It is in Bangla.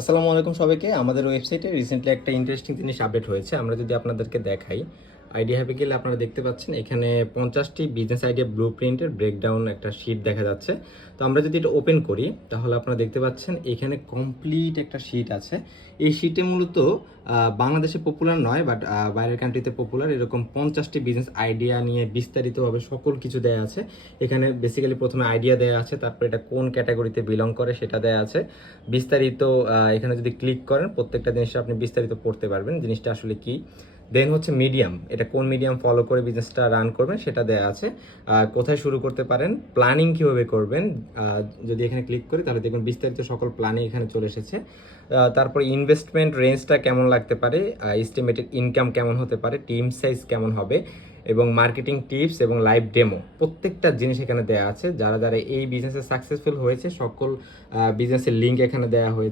আসসালামু আলাইকুম সবাইকে। আমাদের ওয়েবসাইটে রিসেন্টলি একটা ইন্টারেস্টিং জিনিস আপডেট হয়েছে। আমরা যদি আপনাদেরকে দেখাই, আইডিয়া হ্যাবে গেলে আপনারা দেখতে পাচ্ছেন এখানে 50টি বিজনেস আইডিয়া ব্লুপ্রিন্টের ব্রেকডাউন একটা শিট দেখা যাচ্ছে। তো আমরা যদি এটা ওপেন করি তাহলে আপনারা দেখতে পাচ্ছেন এখানে কমপ্লিট একটা শিট আছে। এই শিটে মূলত বাংলাদেশে পপুলার নয়, বাট বাইরের কান্ট্রিতে পপুলার এরকম 50টি বিজনেস আইডিয়া নিয়ে বিস্তারিতভাবে সকল কিছু দেয়া আছে। এখানে বেসিক্যালি প্রথমে আইডিয়া দেয়া আছে, তারপর এটা কোন ক্যাটাগরিতে বিলং করে সেটা দেয়া আছে। বিস্তারিত এখানে যদি ক্লিক করেন প্রত্যেকটা জিনিসটা আপনি বিস্তারিত পড়তে পারবেন, জিনিসটা আসলে কি। দেন হচ্ছে মিডিয়াম, এটা কোন মিডিয়াম ফলো করে বিজনেসটা রান করবেন সেটা দেয়া আছে। কোথায় শুরু করতে পারেন, প্ল্যানিং কিভাবে করবেন, যদি এখানে ক্লিক করি তাহলে দেখবেন বিস্তারিত সকল প্ল্যানিং এখানে চলে এসেছে। তারপর ইনভেস্টমেন্ট রেঞ্জটা কেমন লাগতে পারে, এস্টিমেটেড ইনকাম কেমন হতে পারে, টিম সাইজ কেমন হবে, এবং মার্কেটিং টিপস এবং লাইভ ডেমো প্রত্যেকটা জিনিস এখানে দেওয়া আছে। যারা যারা এই বিজনেসে সাকসেসফুল হয়েছে সকল বিজনেসের লিঙ্ক এখানে দেওয়া হয়েছে।